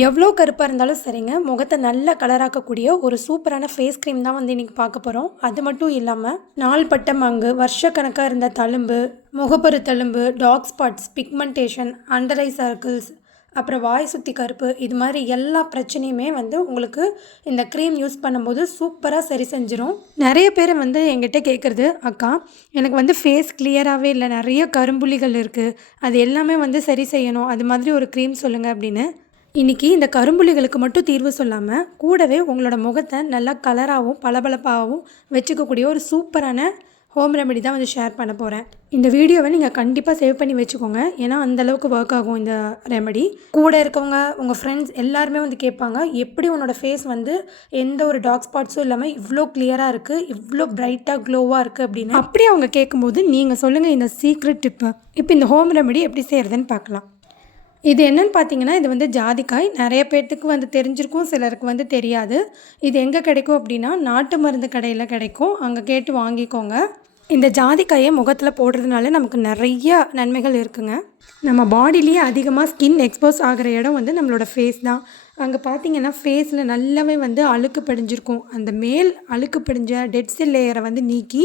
எவ்வளோ கருப்பாக இருந்தாலும் சரிங்க, முகத்தை நல்ல கலராக்கக்கூடிய ஒரு சூப்பரான ஃபேஸ் க்ரீம் தான் வந்து இன்றைக்கி பார்க்க போகிறோம். அது மட்டும் இல்லாமல் நாள்பட்ட மங்கு, வருஷக்கணக்காக இருந்த தழும்பு, முகப்பரு தழும்பு, dark spots, pigmentation, under eye circles, அப்புறம் வாய் சுற்றி கருப்பு, இது மாதிரி எல்லா பிரச்சனையுமே வந்து உங்களுக்கு இந்த க்ரீம் யூஸ் பண்ணும்போது சூப்பராக சரி செஞ்சிடும். நிறைய பேர் வந்து என்கிட்ட கேட்குறது, அக்கா எனக்கு வந்து ஃபேஸ் கிளியராகவே இல்லை, நிறைய கரும்புள்ளிகள் இருக்குது, அது எல்லாமே வந்து சரி செய்யணும், அது மாதிரி ஒரு க்ரீம் சொல்லுங்கள் அப்படின்னு. இன்றைக்கி இந்த கரும்புள்ளிகளுக்கு மட்டும் தீர்வு சொல்லாமல் கூடவே உங்களோட முகத்தை நல்லா கலராகவும் பளபளப்பாகவும் வச்சுக்கக்கூடிய ஒரு சூப்பரான ஹோம் ரெமெடி தான் வந்து ஷேர் பண்ண போகிறேன். இந்த வீடியோவை நீங்கள் கண்டிப்பாக சேவ் பண்ணி வச்சுக்கோங்க, ஏன்னா அந்தளவுக்கு ஒர்க் ஆகும் இந்த ரெமெடி. கூட இருக்கவங்க உங்கள் ஃப்ரெண்ட்ஸ் எல்லாருமே வந்து கேட்பாங்க, எப்படி உன்னோட ஃபேஸ் வந்து எந்த ஒரு டார்க் ஸ்பாட்ஸும் இல்லாமல் இவ்வளோ கிளியராக இருக்குது, இவ்வளோ பிரைட்டாக க்ளோவாக இருக்குது அப்படின்னு. அப்படியே அவங்க கேட்கும்போது நீங்கள் சொல்லுங்கள் இந்த சீக்ரெட் டிப்பு. இப்போ இந்த ஹோம் ரெமெடி எப்படி செய்கிறதுன்னு பார்க்கலாம். இது என்னென்னு பார்த்தீங்கன்னா, இது வந்து ஜாதிக்காய். நிறைய பேர்த்துக்கு வந்து தெரிஞ்சிருக்கும், சிலருக்கு வந்து தெரியாது. இது எங்கே கிடைக்கும் அப்படின்னா, நாட்டு மருந்து கடையில் கிடைக்கும், அங்கே கேட்டு வாங்கிக்கோங்க. இந்த ஜாதிக்காயை முகத்தில் போடுறதுனால நமக்கு நிறைய நன்மைகள் இருக்குங்க. நம்ம பாடியிலேயே அதிகமாக ஸ்கின் எக்ஸ்போஸ் ஆகிற இடம் வந்து நம்மளோட ஃபேஸ் தான். அங்கே பார்த்தீங்கன்னா ஃபேஸில் நல்லாவே வந்து அழுக்கு படிஞ்சிருக்கும். அந்த மேல் அழுக்கு படிஞ்ச டெட் செல் லேயரை வந்து நீக்கி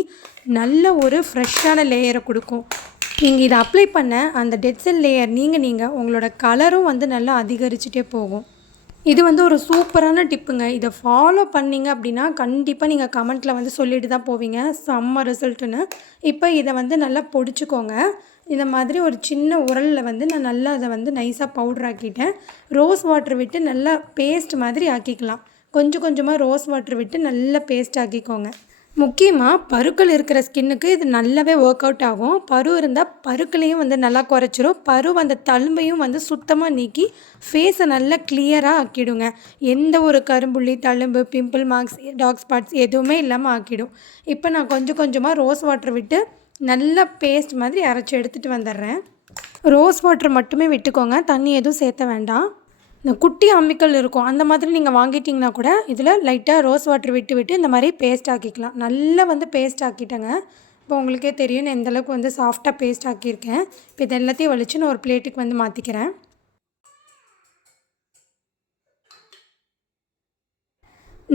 நல்ல ஒரு ஃப்ரெஷ்ஷான லேயரை கொடுக்கும். நீங்கள் இதை அப்ளை பண்ண அந்த டெட் செல் லேயர் நீங்கள் உங்களோட கலரும் வந்து நல்லா அதிகரிச்சுட்டே போகும். இது வந்து ஒரு சூப்பரான டிப்புங்க. இதை ஃபாலோ பண்ணிங்க அப்படின்னா கண்டிப்பாக நீங்கள் கமெண்ட்டில் வந்து சொல்லிட்டு தான் போவீங்க, செம்ம ரிசல்ட்டுன்னு. இப்போ இதை வந்து நல்லா பொடிச்சுக்கோங்க. இந்த மாதிரி ஒரு சின்ன உரலில் வந்து நான் நல்லா அதை வந்து நைஸாக பவுடர் ஆக்கிட்டேன். ரோஸ் வாட்டர் விட்டு நல்லா பேஸ்ட் மாதிரி ஆக்கிக்கலாம். கொஞ்சம் கொஞ்சமாக ரோஸ் வாட்டர் விட்டு நல்லா பேஸ்ட் ஆக்கிக்கோங்க. முக்கியமாக பருக்கள் இருக்கிற ஸ்கின்னுக்கு இது நல்லாவே ஒர்க் அவுட் ஆகும். பரு இருந்தால் பருக்களையும் வந்து நல்லா குறைச்சிரும். பரு அந்த தழும்பையும் வந்து சுத்தமாக நீக்கி ஃபேஸை நல்லா கிளியராக ஆக்கிடுங்க. எந்த ஒரு கரும்புள்ளி, தழும்பு, பிம்பிள் மார்க்ஸ், டார்க் ஸ்பாட்ஸ் எதுவுமே இல்லாமல் ஆக்கிடும். இப்போ நான் கொஞ்சம் கொஞ்சமாக ரோஸ் வாட்டர் விட்டு நல்லா பேஸ்ட் மாதிரி அரைச்சி எடுத்துகிட்டு வந்துடுறேன். ரோஸ் வாட்டர் மட்டுமே விட்டுக்கோங்க, தண்ணி எதுவும் சேர்த்த வேண்டாம். இந்த குட்டி அம்மிக்கல் இருக்கும், அந்த மாதிரி நீங்கள் வாங்கிட்டிங்கன்னா கூட இதில் லைட்டாக ரோஸ் வாட்டர் விட்டு இந்த மாதிரி பேஸ்ட் ஆக்கிக்கலாம். நல்லா வந்து பேஸ்ட் ஆக்கிட்டேங்க. இப்போ உங்களுக்கே தெரியும் நான் எந்தளவுக்கு வந்து சாஃப்டாக பேஸ்ட் ஆக்கியிருக்கேன். இப்போ இது எல்லாத்தையும் வலிச்சு நான் ஒரு பிளேட்டுக்கு வந்து மாற்றிக்கிறேன்.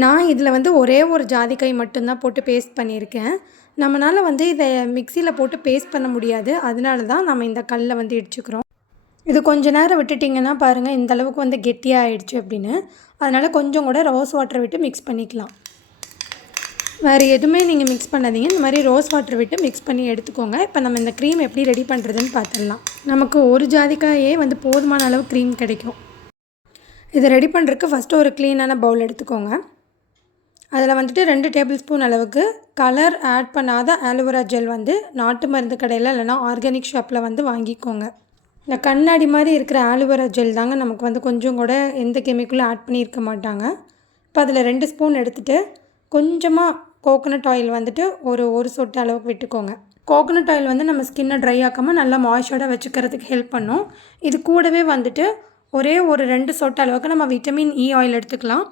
நான் இதில் வந்து ஒரே ஒரு ஜாதிக்காய் மட்டும்தான் போட்டு பேஸ்ட் பண்ணியிருக்கேன். நம்மளால் வந்து இதை மிக்சியில் போட்டு பேஸ்ட் பண்ண முடியாது, அதனால தான் நம்ம இந்த கல்லை வந்து இடிச்சுக்கிறோம். இது கொஞ்சம் நேரம் விட்டுட்டிங்கன்னா பாருங்கள் இந்தளவுக்கு வந்து கெட்டியாக ஆகிடுச்சு அப்படின்னு. அதனால் கொஞ்சம் கூட ரோஸ் வாட்டர் விட்டு மிக்ஸ் பண்ணிக்கலாம். வேறு எதுவுமே நீங்கள் மிக்ஸ் பண்ணாதீங்க, இந்த மாதிரி ரோஸ் வாட்டர் விட்டு மிக்ஸ் பண்ணி எடுத்துக்கோங்க. இப்போ நம்ம இந்த க்ரீம் எப்படி ரெடி பண்ணுறதுன்னு பார்த்துடலாம். நமக்கு ஒரு ஜாதிக்காயே வந்து போதுமான அளவு க்ரீம் கிடைக்கும். இதை ரெடி பண்ணுறதுக்கு ஃபஸ்ட்டு ஒரு க்ளீனான பவுல் எடுத்துக்கோங்க. அதில் வந்துட்டு 2 டேபிள் ஸ்பூன் அளவுக்கு கலர் ஆட் பண்ணாத ஆலோவேரா ஜெல் வந்து நாட்டு மருந்து கடையில் இல்லைனா ஆர்கானிக் ஷாப்பில் வந்து வாங்கிக்கோங்க. இந்த கண்ணாடி மாதிரி இருக்கிற ஆலோவேரா ஜெல் தாங்க நமக்கு வந்து கொஞ்சம் கூட எந்த கெமிக்கலும் ஆட் பண்ணியிருக்க மாட்டாங்க. இப்போ அதில் 2 ஸ்பூன் எடுத்துகிட்டு கொஞ்சமாக கோகோனட் ஆயில் வந்துட்டு ஒரு சொட்டு அளவுக்கு விட்டுக்கோங்க. கோகோனட் ஆயில் வந்து நம்ம ஸ்கின்னை ட்ரை ஆக்காமல் நல்லா மாய்ஸ்சராக வச்சுக்கிறதுக்கு ஹெல்ப் பண்ணும். இது கூடவே வந்துட்டு ஒரு 2 சொட்டு அளவுக்கு நம்ம விட்டமின் இ ஆயில் எடுத்துக்கலாம்.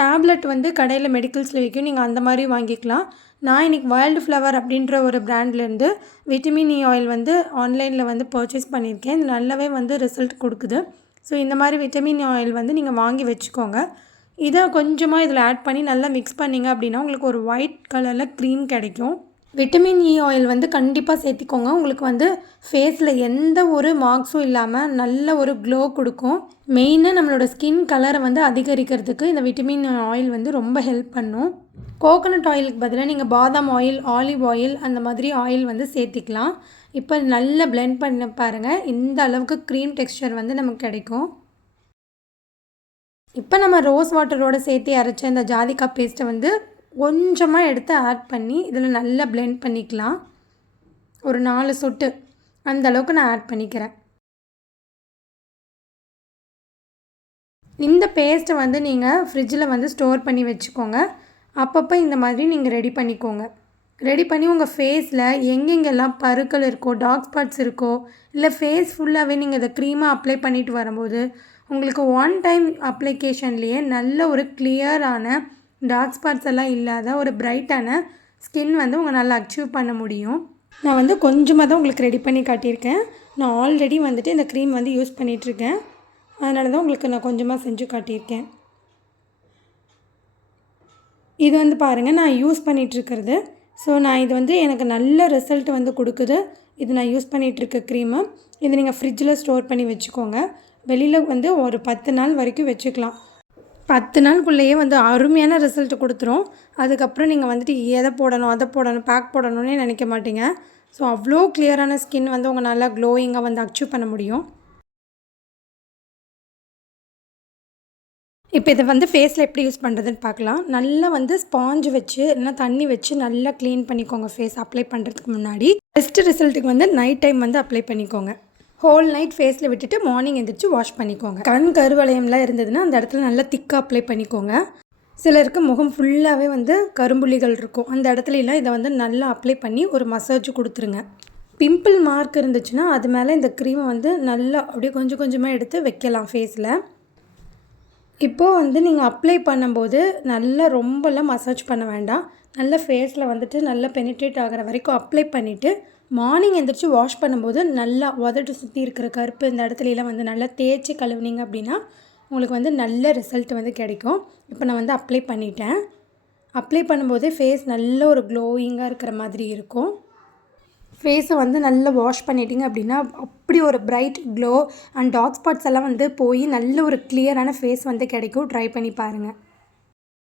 டேப்லெட் வந்து கடையில் மெடிக்கல்ஸில் விற்கும், நீங்கள் அந்த மாதிரி வாங்கிக்கலாம். நான் இன்றைக்கி வைல்டு ஃப்ளவர் அப்படின்ற ஒரு பிராண்ட்லேருந்து விட்டமின் இ ஆயில் வந்து ஆன்லைனில் வந்து பர்ச்சேஸ் பண்ணியிருக்கேன். இது நல்லாவே வந்து ரிசல்ட் கொடுக்குது. ஸோ இந்த மாதிரி விட்டமின் இ ஆயில் வந்து நீங்கள் வாங்கி வச்சுக்கோங்க. இதை கொஞ்சமாக இதில் ஆட் பண்ணி நல்லா மிக்ஸ் பண்ணிங்க அப்படின்னா உங்களுக்கு ஒரு ஒயிட் கலரில் க்ரீம் கிடைக்கும். விட்டமின் இ ஆயில் வந்து கண்டிப்பாக சேர்த்திக்கோங்க. உங்களுக்கு வந்து ஃபேஸில் எந்த ஒரு மார்க்ஸும் இல்லாமல் நல்ல ஒரு க்ளோ கொடுக்கும். மெயினாக நம்மளோட ஸ்கின் கலரை வந்து அதிகரிக்கிறதுக்கு இந்த விட்டமின் ஆயில் வந்து ரொம்ப ஹெல்ப் பண்ணும். கோகோனட் ஆயிலுக்கு பதிலாக நீங்கள் பாதாம் ஆயில், ஆலிவ் ஆயில் அந்த மாதிரி ஆயில் வந்து சேர்த்திக்கலாம். இப்போ நல்லா பிளெண்ட் பண்ண பாருங்கள், இந்த அளவுக்கு க்ரீம் டெக்ஸ்சர் வந்து நமக்கு கிடைக்கும். இப்போ நம்ம ரோஸ் வாட்டரோடு சேர்த்து அரைச்ச இந்த ஜாதிக்காய் பேஸ்ட்டை வந்து கொஞ்சமாக எடுத்து ஆட் பண்ணி இதில் நல்லா பிளெண்ட் பண்ணிக்கலாம். ஒரு 4 சொட்டு அந்த அளவுக்கு நான் ஆட் பண்ணிக்கிறேன். இந்த பேஸ்ட்டை வந்து நீங்கள் ஃப்ரிட்ஜில் வந்து ஸ்டோர் பண்ணி வச்சுக்கோங்க. அப்பப்போ இந்த மாதிரி நீங்கள் ரெடி பண்ணிக்கோங்க. ரெடி பண்ணி உங்கள் ஃபேஸில் எங்கெங்கெல்லாம் பருக்கள் இருக்கோ, டார்க் ஸ்பாட்ஸ் இருக்கோ, இல்லை ஃபேஸ் ஃபுல்லாகவே நீங்கள் இதை க்ரீமாக அப்ளை பண்ணிட்டு வரும்போது உங்களுக்கு 1 டைம் அப்ளிகேஷன்லேயே நல்ல ஒரு கிளியரான டார்க் ஸ்பாட்ஸ் எல்லாம் இல்லாத ஒரு பிரைட்டான ஸ்கின் வந்து உங்கள் நல்லா அச்சீவ் பண்ண முடியும். நான் வந்து கொஞ்சமாக தான் உங்களுக்கு ரெடி பண்ணி காட்டியிருக்கேன். நான் ஆல்ரெடி வந்துட்டு இந்த க்ரீம் வந்து யூஸ் பண்ணிகிட்ருக்கேன். அதனால தான் உங்களுக்கு நான் கொஞ்சமாக செஞ்சு காட்டியிருக்கேன். இது வந்து பாருங்கள், நான் யூஸ் பண்ணிகிட்ருக்கிறது. ஸோ நான் இது வந்து எனக்கு நல்ல ரிசல்ட் வந்து கொடுக்குது. இது நான் யூஸ் பண்ணிகிட்ருக்க க்ரீமு. இது நீங்கள் ஃப்ரிட்ஜில் ஸ்டோர் பண்ணி வச்சுக்கோங்க. வெளியில் வந்து ஒரு 10 நாள் வரைக்கும் வச்சுக்கலாம். 10 நாளுக்குள்ளேயே வந்து அருமையான ரிசல்ட் கொடுத்துரும். அதுக்கப்புறம் நீங்கள் வந்துட்டு எதை போடணும், அதை போடணும், பேக் போடணும்னே நினைக்க மாட்டீங்க. ஸோ அவ்வளோ கிளியரான ஸ்கின் வந்து உங்கள் நல்லா க்ளோயிங்காக வந்து அச்சீவ் பண்ண முடியும். இப்போ இதை வந்து ஃபேஸில் எப்படி யூஸ் பண்ணுறதுன்னு பார்க்கலாம். நல்லா வந்து ஸ்பாஞ்சு வச்சு இல்லைனா தண்ணி வச்சு நல்லா க்ளீன் பண்ணிக்கோங்க ஃபேஸ் அப்ளை பண்ணுறதுக்கு முன்னாடி. பெஸ்ட் ரிசல்ட்டுக்கு வந்து நைட் டைம் வந்து அப்ளை பண்ணிக்கோங்க. ஹோல் நைட் ஃபேஸில் விட்டுட்டு மார்னிங் எந்திரிச்சு வாஷ் பண்ணிக்கோங்க. கண் கருவளையம்லாம் இருந்ததுன்னா அந்த இடத்துல நல்லா திக்காக அப்ளை பண்ணிக்கோங்க. சிலருக்கு முகம் ஃபுல்லாகவே வந்து கரும்புள்ளிகள் இருக்கும். அந்த இடத்துலலாம் இதை வந்து நல்லா அப்ளை பண்ணி ஒரு மசாஜ் கொடுத்துருங்க. பிம்பிள் மார்க் இருந்துச்சுன்னா அது மேலே இந்த க்ரீமை வந்து நல்லா அப்படியே கொஞ்சம் கொஞ்சமாக எடுத்து வைக்கலாம் ஃபேஸில். இப்போது வந்து நீங்கள் அப்ளை பண்ணும்போது நல்லா ரொம்பலாம் மசாஜ் பண்ண வேண்டாம். நல்லா ஃபேஸில் வந்துட்டு நல்லா பெனிட்ரேட் ஆகிற வரைக்கும் அப்ளை பண்ணிவிட்டு மார்னிங் எந்திரிச்சு வாஷ் பண்ணும்போது நல்லா உதட்டு சுற்றி இருக்கிற கருப்பு இந்த இடத்துலலாம் வந்து நல்லா தேய்ச்சி கழுவுனீங்க அப்படின்னா உங்களுக்கு வந்து நல்ல ரிசல்ட் வந்து கிடைக்கும். இப்போ நான் வந்து அப்ளை பண்ணிட்டேன். அப்ளை பண்ணும்போதே ஃபேஸ் நல்ல ஒரு க்ளோயிங்காக இருக்கிற மாதிரி இருக்கும். ஃபேஸை வந்து நல்லா வாஷ் பண்ணிட்டீங்க அப்படின்னா அப்படி ஒரு bright glow and dark spots எல்லாம் வந்து போய் நல்ல ஒரு கிளியரான ஃபேஸ் வந்து கிடைக்கும். ட்ரை பண்ணி பாருங்கள்.